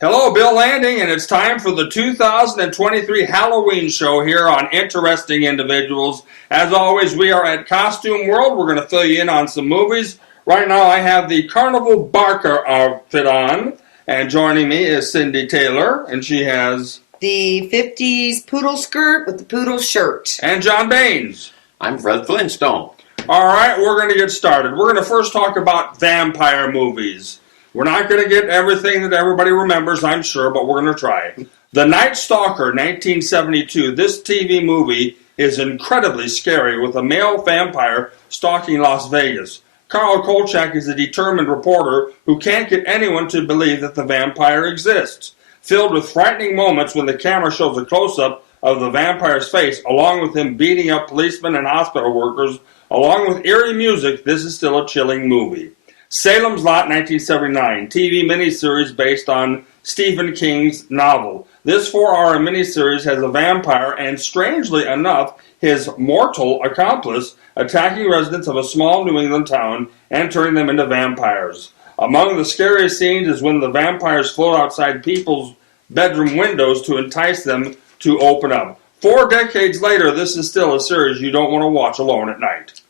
Hello, Bill Landing, and it's time for the 2023 Halloween show here on Interesting Individuals. As always, we are at Costume World. We're going to fill you in on some movies. Right now, I have the Carnival Barker outfit on, and joining me is Cindy Taylor, and she has the 50s poodle skirt with the poodle shirt. And John Baines. I'm Fred Flintstone. All right, we're going to get started. We're going to first talk about vampire movies. We're not going to get everything that everybody remembers, I'm sure, but we're going to try. The Night Stalker, 1972. This TV movie is incredibly scary with a male vampire stalking Las Vegas. Carl Kolchak is a determined reporter who can't get anyone to believe that the vampire exists. Filled with frightening moments when the camera shows a close-up of the vampire's face, along with him beating up policemen and hospital workers, along with eerie music, this is still a chilling movie. Salem's Lot, 1979, TV miniseries based on Stephen King's novel. This 4-hour miniseries has a vampire and, strangely enough, his mortal accomplice attacking residents of a small New England town and turning them into vampires. Among the scariest scenes is when the vampires float outside people's bedroom windows to entice them to open up. 4 decades later, this is still a series you don't want to watch alone at night.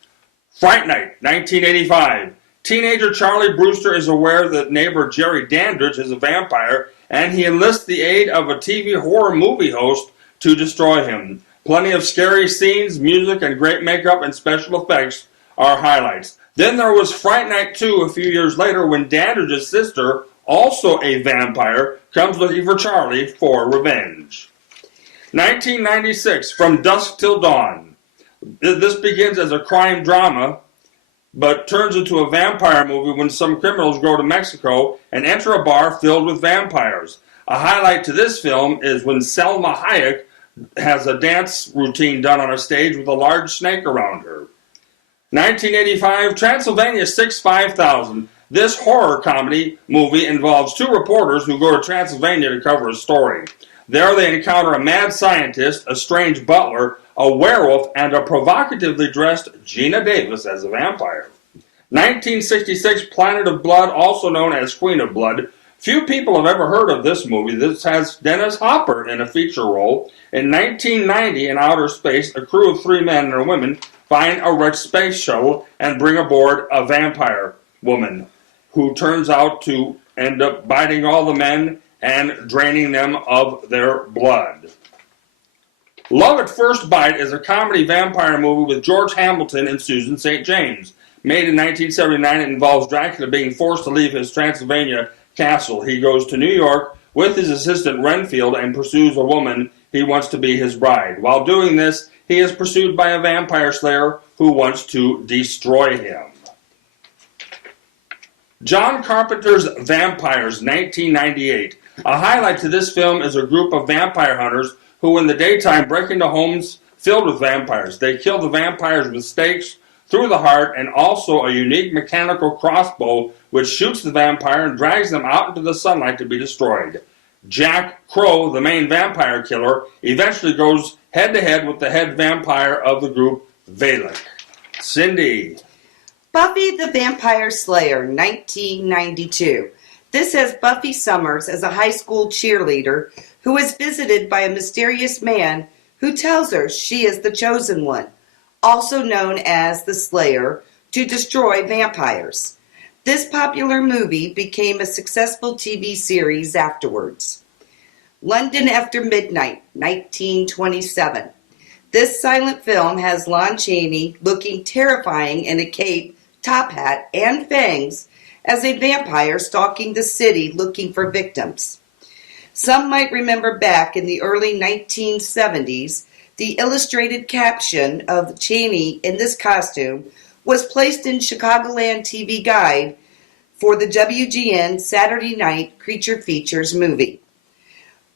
Fright Night, 1985. Teenager Charlie Brewster is aware that neighbor Jerry Dandridge is a vampire, and he enlists the aid of a TV horror movie host to destroy him. Plenty of scary scenes, music, and great makeup and special effects are highlights. Then there was Fright Night 2 a few years later when Dandridge's sister, also a vampire, comes looking for Charlie for revenge. 1996, From Dusk Till Dawn. This begins as a crime drama, but turns into a vampire movie when some criminals go to Mexico and enter a bar filled with vampires. A highlight to this film is when Selma Hayek has a dance routine done on a stage with a large snake around her. 1985, Transylvania 6-5000. This horror comedy movie involves 2 reporters who go to Transylvania to cover a story. There they encounter a mad scientist, a strange butler, a werewolf, and a provocatively dressed Gina Davis as a vampire. 1966, Planet of Blood, also known as Queen of Blood. Few people have ever heard of this movie. This has Dennis Hopper in a feature role. In 1990, in outer space, a crew of 3 men and a woman find a wrecked space shuttle and bring aboard a vampire woman who turns out to end up biting all the men and draining them of their blood. Love at First Bite is a comedy vampire movie with George Hamilton and Susan St. James. Made in 1979, it involves Dracula being forced to leave his Transylvania castle. He goes to New York with his assistant Renfield and pursues a woman he wants to be his bride. While doing this, he is pursued by a vampire slayer who wants to destroy him. John Carpenter's Vampires, 1998. A highlight to this film is a group of vampire hunters who in the daytime break into homes filled with vampires. They kill the vampires with stakes through the heart and also a unique mechanical crossbow which shoots the vampire and drags them out into the sunlight to be destroyed. Jack Crow, the main vampire killer, eventually goes head-to-head with the head vampire of the group, Valak. Cindy. Buffy the Vampire Slayer, 1992. This has Buffy Summers as a high school cheerleader who is visited by a mysterious man who tells her she is the chosen one, also known as the Slayer, to destroy vampires. This popular movie became a successful TV series afterwards. London After Midnight, 1927. This silent film has Lon Chaney looking terrifying in a cape, top hat, and fangs as a vampire stalking the city looking for victims. Some might remember back in the early 1970s, the illustrated caption of Chaney in this costume was placed in Chicagoland TV Guide for the WGN Saturday Night Creature Features movie.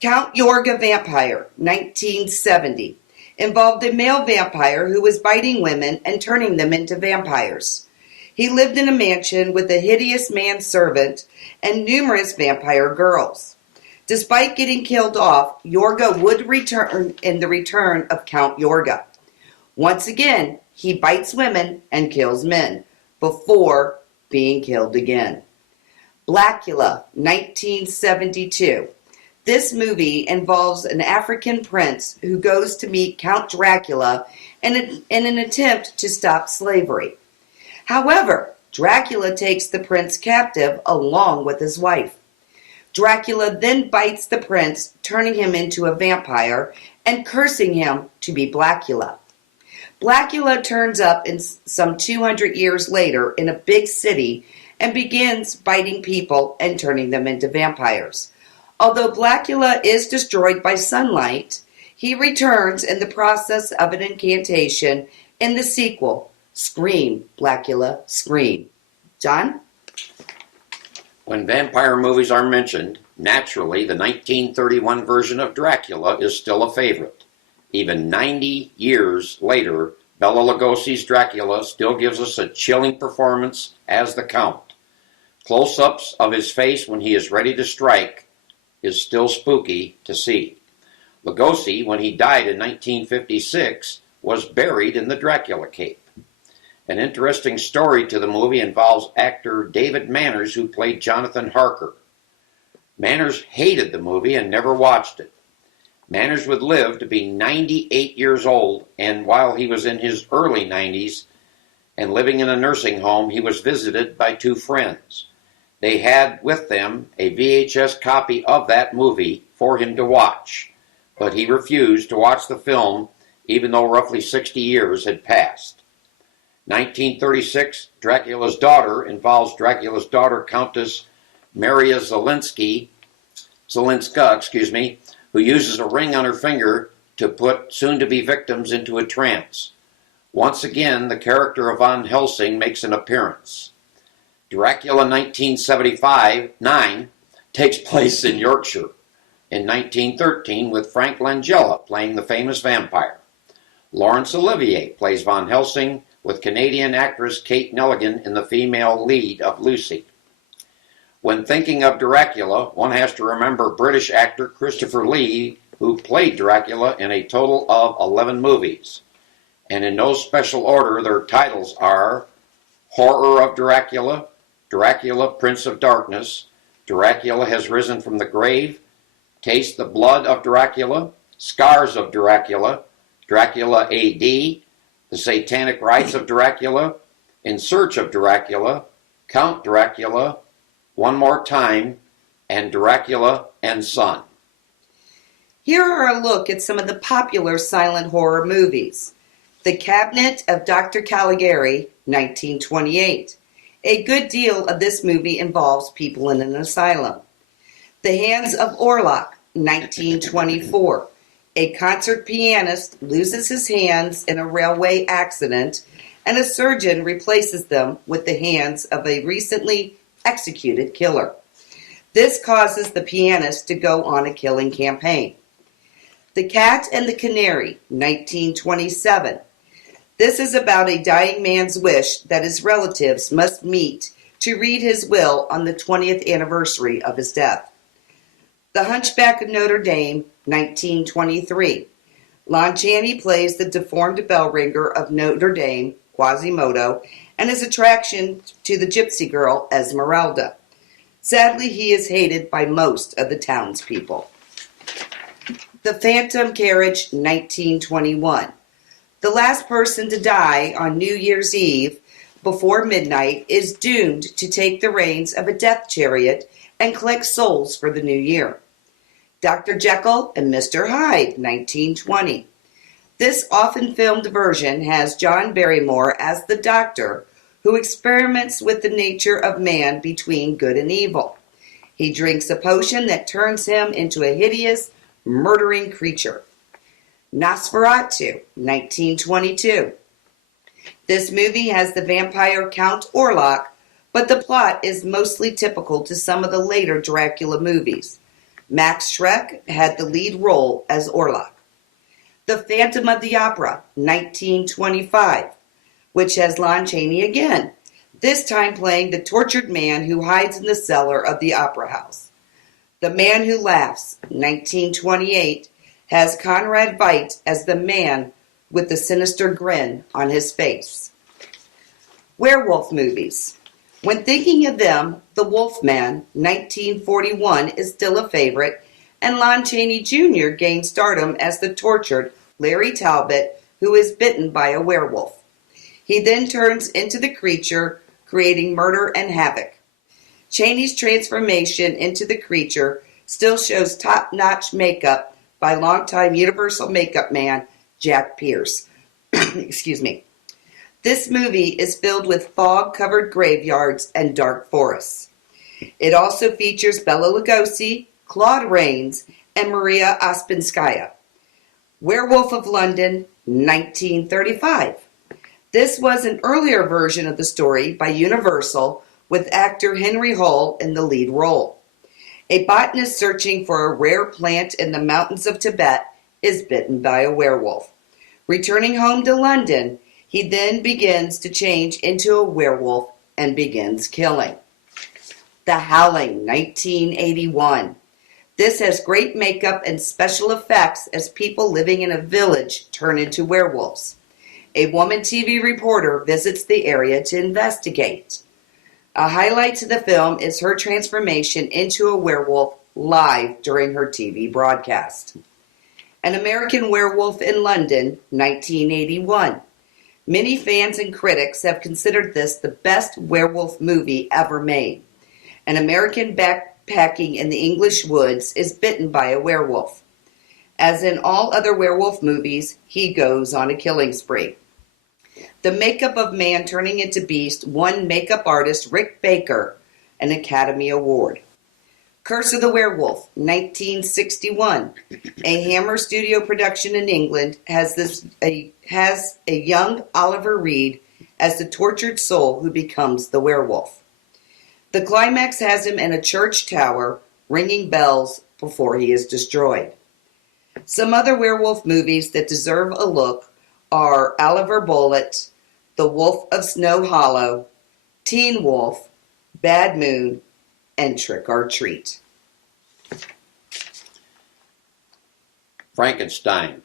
Count Yorga Vampire, 1970, involved a male vampire who was biting women and turning them into vampires. He lived in a mansion with a hideous manservant and numerous vampire girls. Despite getting killed off, Yorga would return in The Return of Count Yorga. Once again, he bites women and kills men before being killed again. Blackula, 1972. This movie involves an African prince who goes to meet Count Dracula in an attempt to stop slavery. However, Dracula takes the prince captive along with his wife. Dracula then bites the prince, turning him into a vampire and cursing him to be Blackula. Blackula turns up in some 200 years later in a big city and begins biting people and turning them into vampires. Although Blackula is destroyed by sunlight, he returns in the process of an incantation in the sequel, Scream, Blackula, Scream. John? When vampire movies are mentioned, naturally the 1931 version of Dracula is still a favorite. Even 90 years later, Bela Lugosi's Dracula still gives us a chilling performance as the Count. Close-ups of his face when he is ready to strike is still spooky to see. Lugosi, when he died in 1956, was buried in the Dracula cape. An interesting story to the movie involves actor David Manners, who played Jonathan Harker. Manners hated the movie and never watched it. Manners would live to be 98 years old, and while he was in his early 90s and living in a nursing home, he was visited by two friends. They had with them a VHS copy of that movie for him to watch, but he refused to watch the film even though roughly 60 years had passed. 1936, Dracula's Daughter involves Dracula's daughter, Countess Maria Zelinska, who uses a ring on her finger to put soon-to-be victims into a trance. Once again, the character of Van Helsing makes an appearance. Dracula 1975-9 takes place in Yorkshire in 1913 with Frank Langella playing the famous vampire. Laurence Olivier plays Van Helsing with Canadian actress Kate Nelligan in the female lead of Lucy. When thinking of Dracula, one has to remember British actor Christopher Lee, who played Dracula in a total of 11 movies. And in no special order, their titles are Horror of Dracula, Dracula, Prince of Darkness, Dracula Has Risen from the Grave, Taste the Blood of Dracula, Scars of Dracula, Dracula A.D., The Satanic Rites of Dracula, In Search of Dracula, Count Dracula, One More Time, and Dracula and Son. Here are a look at some of the popular silent horror movies. The Cabinet of Dr. Caligari, 1928. A good deal of this movie involves people in an asylum. The Hands of Orlok, 1924. A concert pianist loses his hands in a railway accident, and a surgeon replaces them with the hands of a recently executed killer. This causes the pianist to go on a killing campaign. The Cat and the Canary, 1927. This is about a dying man's wish that his relatives must meet to read his will on the 20th anniversary of his death. The Hunchback of Notre Dame, 1923. Lon Chaney plays the deformed bell ringer of Notre Dame, Quasimodo, and his attraction to the gypsy girl, Esmeralda. Sadly, he is hated by most of the townspeople. The Phantom Carriage, 1921. The last person to die on New Year's Eve before midnight is doomed to take the reins of a death chariot and collect souls for the new year. Dr. Jekyll and Mr. Hyde, 1920. This often filmed version has John Barrymore as the doctor who experiments with the nature of man between good and evil. He drinks a potion that turns him into a hideous, murdering creature. Nosferatu, 1922. This movie has the vampire Count Orlok, but the plot is mostly typical to some of the later Dracula movies. Max Schreck had the lead role as Orlok. The Phantom of the Opera, 1925, which has Lon Chaney again, this time playing the tortured man who hides in the cellar of the opera house. The Man Who Laughs, 1928, has Conrad Veidt as the man with the sinister grin on his face. Werewolf movies. When thinking of them, The Wolfman, 1941, is still a favorite, and Lon Chaney Jr. gained stardom as the tortured Larry Talbot who is bitten by a werewolf. He then turns into the creature, creating murder and havoc. Chaney's transformation into the creature still shows top-notch makeup by longtime Universal makeup man Jack Pierce. Excuse me. This movie is filled with fog-covered graveyards and dark forests. It also features Bela Lugosi, Claude Rains, and Maria Ospinskaya. Werewolf of London, 1935. This was an earlier version of the story by Universal with actor Henry Hull in the lead role. A botanist searching for a rare plant in the mountains of Tibet is bitten by a werewolf. Returning home to London, he then begins to change into a werewolf and begins killing. The Howling, 1981. This has great makeup and special effects as people living in a village turn into werewolves. A woman TV reporter visits the area to investigate. A highlight to the film is her transformation into a werewolf live during her TV broadcast. An American Werewolf in London, 1981. Many fans and critics have considered this the best werewolf movie ever made. An American backpacking in the English woods is bitten by a werewolf. As in all other werewolf movies, he goes on a killing spree. The makeup of man turning into beast won makeup artist Rick Baker an Academy Award. Curse of the Werewolf, 1961. A Hammer Studio production in England has a young Oliver Reed as the tortured soul who becomes the werewolf. The climax has him in a church tower ringing bells before he is destroyed. Some other werewolf movies that deserve a look are Oliver Bullet, The Wolf of Snow Hollow, Teen Wolf, Bad Moon, and Trick or Treat. Frankenstein.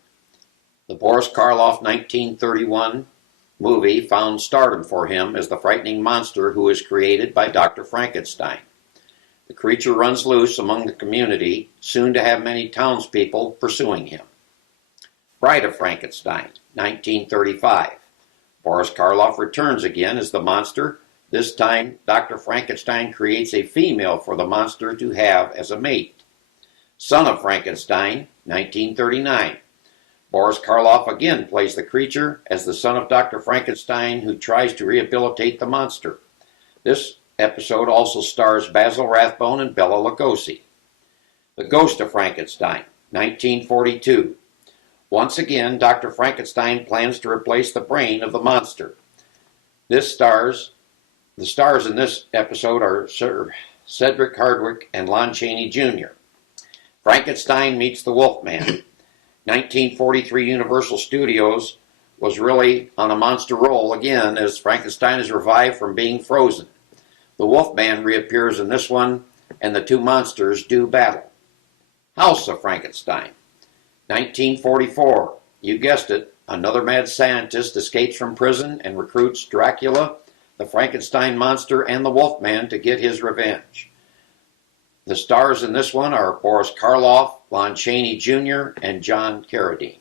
The Boris Karloff 1931 movie found stardom for him as the frightening monster who is created by Dr. Frankenstein. The creature runs loose among the community, soon to have many townspeople pursuing him. Bride of Frankenstein, 1935. Boris Karloff returns again as the monster. This time, Dr. Frankenstein creates a female for the monster to have as a mate. Son of Frankenstein, 1939. Boris Karloff again plays the creature as the son of Dr. Frankenstein who tries to rehabilitate the monster. This episode also stars Basil Rathbone and Bela Lugosi. The Ghost of Frankenstein, 1942. Once again, Dr. Frankenstein plans to replace the brain of the monster. The stars in this episode are Sir Cedric Hardwicke and Lon Chaney Jr. Frankenstein meets the Wolfman. 1943 Universal Studios was really on a monster roll again as Frankenstein is revived from being frozen. The Wolfman reappears in this one, and the two monsters do battle. House of Frankenstein. 1944. You guessed it, another mad scientist escapes from prison and recruits Dracula, the Frankenstein monster, and the Wolfman to get his revenge. The stars in this one are Boris Karloff, Lon Chaney Jr., and John Carradine.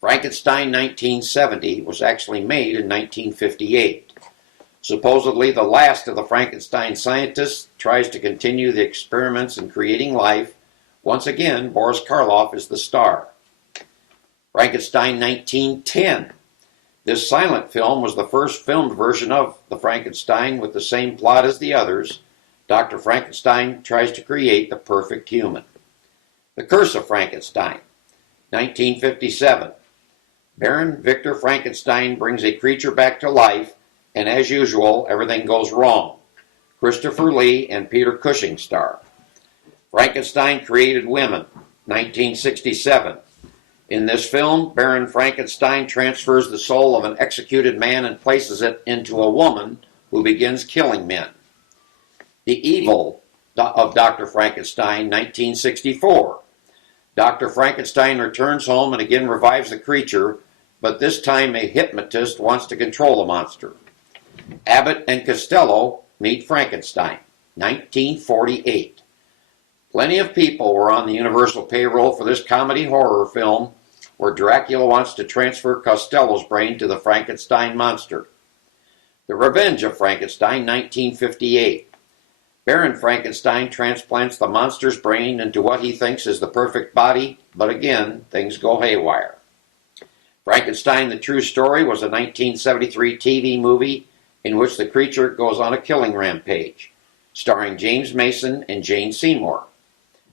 Frankenstein 1970 was actually made in 1958. Supposedly the last of the Frankenstein scientists tries to continue the experiments in creating life. Once again, Boris Karloff is the star. Frankenstein 1910. This silent film was the first filmed version of the Frankenstein with the same plot as the others. Dr. Frankenstein tries to create the perfect human. The Curse of Frankenstein, 1957. Baron Victor Frankenstein brings a creature back to life, and as usual, everything goes wrong. Christopher Lee and Peter Cushing star. Frankenstein created women, 1967. In this film, Baron Frankenstein transfers the soul of an executed man and places it into a woman who begins killing men. The Evil of Dr. Frankenstein, 1964. Dr. Frankenstein returns home and again revives the creature, but this time a hypnotist wants to control the monster. Abbott and Costello Meet Frankenstein, 1948. Plenty of people were on the Universal payroll for this comedy horror film where Dracula wants to transfer Costello's brain to the Frankenstein monster. The Revenge of Frankenstein, 1958. Baron Frankenstein transplants the monster's brain into what he thinks is the perfect body, but again, things go haywire. Frankenstein, the True Story was a 1973 TV movie in which the creature goes on a killing rampage, starring James Mason and Jane Seymour.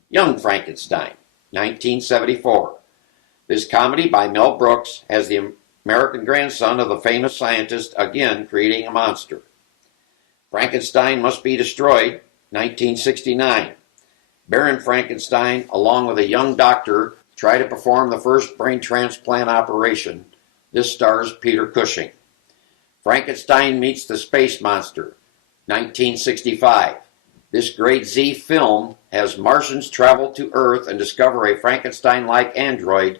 Young Frankenstein, 1974. This comedy by Mel Brooks has the American grandson of the famous scientist again creating a monster. Frankenstein Must Be Destroyed, 1969. Baron Frankenstein, along with a young doctor, try to perform the first brain transplant operation. This stars Peter Cushing. Frankenstein Meets the Space Monster, 1965. This Grade Z film has Martians travel to Earth and discover a Frankenstein-like android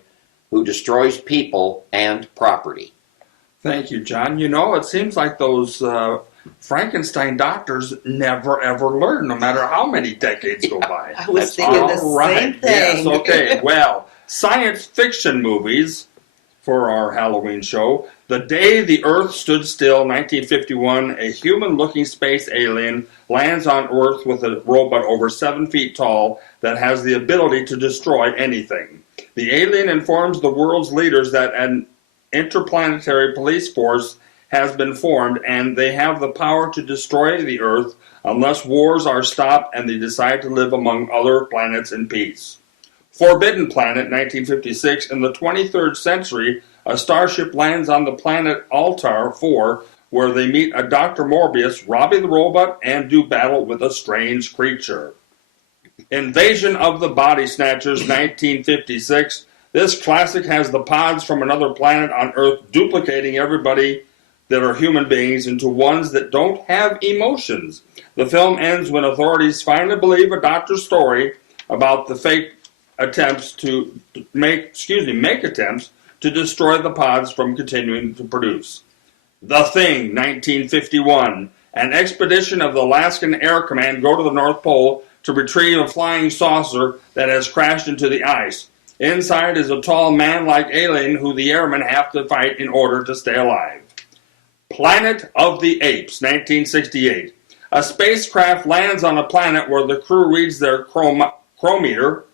who destroys people and property. Thank you, John. You know, it seems like those Frankenstein doctors never ever learn, no matter how many decades go by. I was thinking the same thing. Yes, okay. Well, science fiction movies for our Halloween show. The Day the Earth Stood Still, 1951, a human-looking space alien lands on Earth with a robot over 7 feet tall that has the ability to destroy anything. The alien informs the world's leaders that an interplanetary police force has been formed and they have the power to destroy the Earth unless wars are stopped and they decide to live among other planets in peace. Forbidden Planet, 1956. In the 23rd century, a starship lands on the planet Altar 4, where they meet a Dr. Morbius, Robbie the Robot, and do battle with a strange creature. Invasion of the Body Snatchers, 1956. This classic has the pods from another planet on Earth duplicating everybody that are human beings into ones that don't have emotions. The film ends when authorities finally believe a doctor's story about the fake attempts to make attempts to destroy the pods from continuing to produce. The Thing, 1951. An expedition of the Alaskan Air Command go to the North Pole to retrieve a flying saucer that has crashed into the ice. Inside is a tall man-like alien who the airmen have to fight in order to stay alive. Planet of the Apes, 1968. A spacecraft lands on a planet where the crew reads their chronometer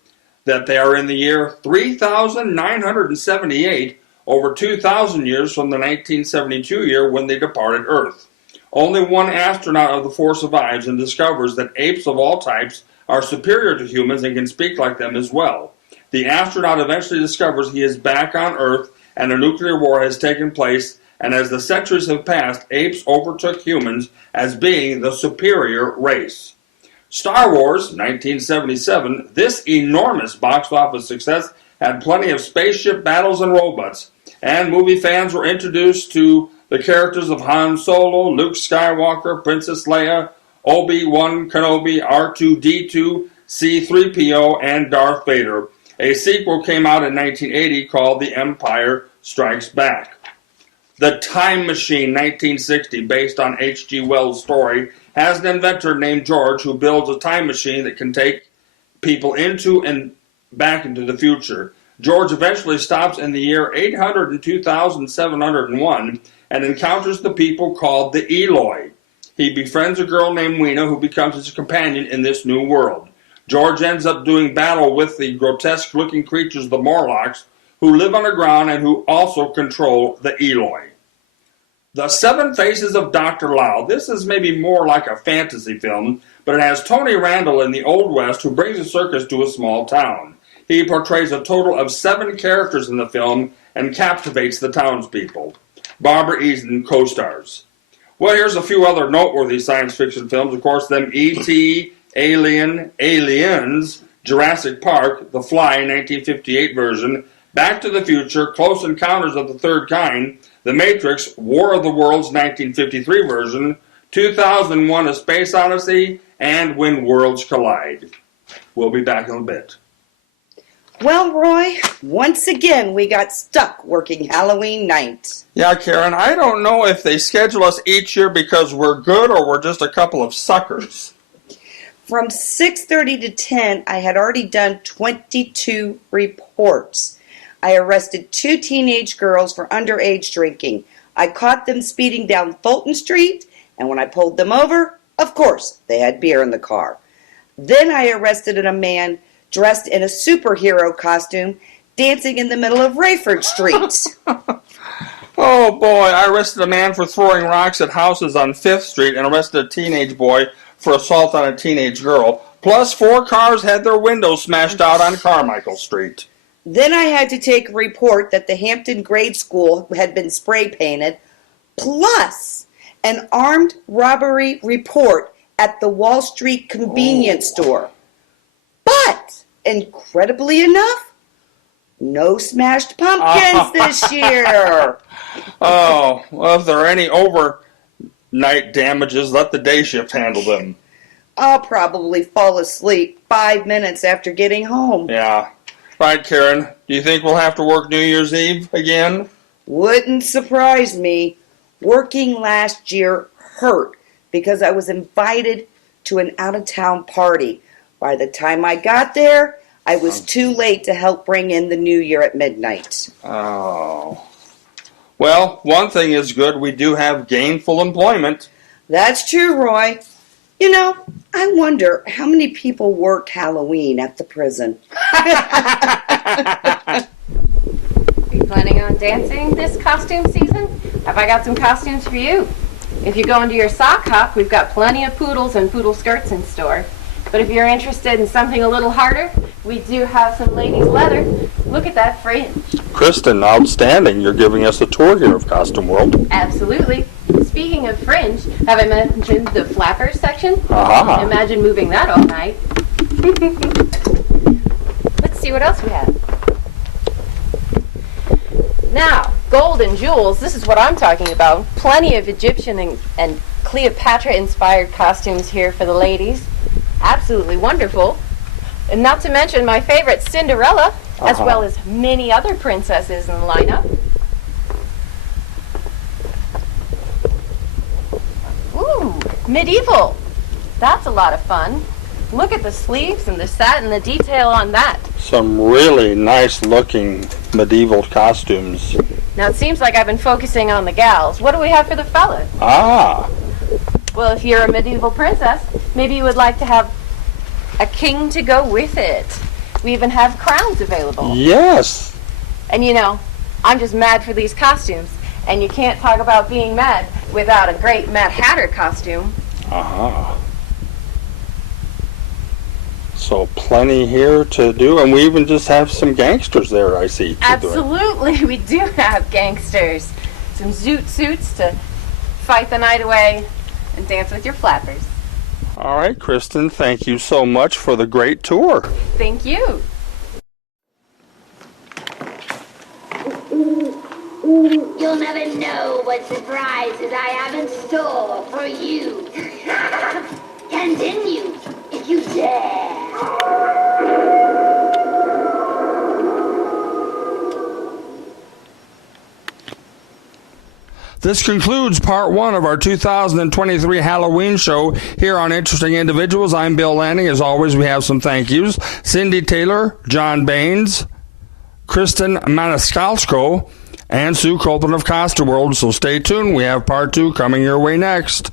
that they are in the year 3,978, over 2,000 years from the 1972 year when they departed Earth. Only one astronaut of the four survives and discovers that apes of all types are superior to humans and can speak like them as well. The astronaut eventually discovers he is back on Earth and a nuclear war has taken place, and as the centuries have passed, apes overtook humans as being the superior race. Star Wars, 1977, this enormous box office success had plenty of spaceship battles and robots, and movie fans were introduced to the characters of Han Solo, Luke Skywalker, Princess Leia, Obi-Wan Kenobi, R2-D2, C-3PO, and Darth Vader. A sequel came out in 1980 called The Empire Strikes Back. The Time Machine, 1960, based on H.G. Wells' story, has an inventor named George who builds a time machine that can take people into and back into the future. George eventually stops in the year 802,701 and encounters the people called the Eloi. He befriends a girl named Weena who becomes his companion in this new world. George ends up doing battle with the grotesque-looking creatures, the Morlocks, who live underground and who also control the Eloi. The Seven Faces of Dr. Lao. This is maybe more like a fantasy film, but it has Tony Randall in the Old West who brings a circus to a small town. He portrays a total of 7 characters in the film and captivates the townspeople. Barbara Eden co-stars. Well, here's a few other noteworthy science fiction films. Of course, them E.T., Alien, Aliens, Jurassic Park, The Fly, 1958 version, Back to the Future, Close Encounters of the Third Kind, The Matrix, War of the Worlds, 1953 version, 2001, A Space Odyssey, and When Worlds Collide. We'll be back in a bit. Well, Roy, once again we got stuck working Halloween night. Yeah, Karen, I don't know if they schedule us each year because we're good or we're just a couple of suckers. From 6:30 to 10, I had already done 22 reports. I arrested 2 teenage girls for underage drinking. I caught them speeding down Fulton Street, and when I pulled them over, of course, they had beer in the car. Then I arrested a man dressed in a superhero costume dancing in the middle of Rayford Street. Oh boy, I arrested a man for throwing rocks at houses on 5th Street and arrested a teenage boy for assault on a teenage girl. Plus 4 cars had their windows smashed out on Carmichael Street. Then I had to take a report that the Hampton grade school had been spray painted, plus an armed robbery report at the Wall Street convenience store. But, incredibly enough, no smashed pumpkins this year. Oh, well, if there are any overnight damages, let the day shift handle them. I'll probably fall asleep 5 minutes after getting home. Yeah. Right, Karen, do you think we'll have to work New Year's Eve again? Wouldn't surprise me. Working last year hurt because I was invited to an out-of-town party. By the time I got there, I was too late to help bring in the new year at midnight. Oh. Well, one thing is good, we do have gainful employment. That's true, Roy. You know, I wonder how many people work Halloween at the prison. Are you planning on dancing this costume season? Have I got some costumes for you? If you go into your sock hop, we've got plenty of poodles and poodle skirts in store. But if you're interested in something a little harder, we do have some ladies' leather. Look at that fringe. Kristen, outstanding. You're giving us a tour here of Costume World. Absolutely. Speaking of fringe, have I mentioned the flappers section? Aha. Imagine moving that all night. Let's see what else we have. Now, gold and jewels, this is what I'm talking about. Plenty of Egyptian and Cleopatra-inspired costumes here for the ladies. Absolutely wonderful. And not to mention my favorite, Cinderella, as well as many other princesses in the lineup. Ooh, medieval. That's a lot of fun. Look at the sleeves and the satin, the detail on that. Some really nice looking medieval costumes. Now it seems like I've been focusing on the gals. What do we have for the fellas? Ah. Well, if you're a medieval princess, maybe you would like to have a king to go with it. We even have crowns available. Yes. And you know, I'm just mad for these costumes. And you can't talk about being mad without a great Mad Hatter costume. Aha. So plenty here to do, and we even just have some gangsters there, I see. Absolutely, we do have gangsters. Some zoot suits to fight the night away and dance with your flappers. All right, Kristen, thank you so much for the great tour. Thank you. You'll never know what surprises I have in store for you. Continue, if you dare. This concludes part 1 of our 2023 Halloween show here on Interesting Individuals. I'm Bill Lanning. As always, we have some thank yous. Cindy Taylor, John Baines, Kristen Maniscalco, and Sue Copeland of Costume World. So stay tuned. We have part 2 coming your way next.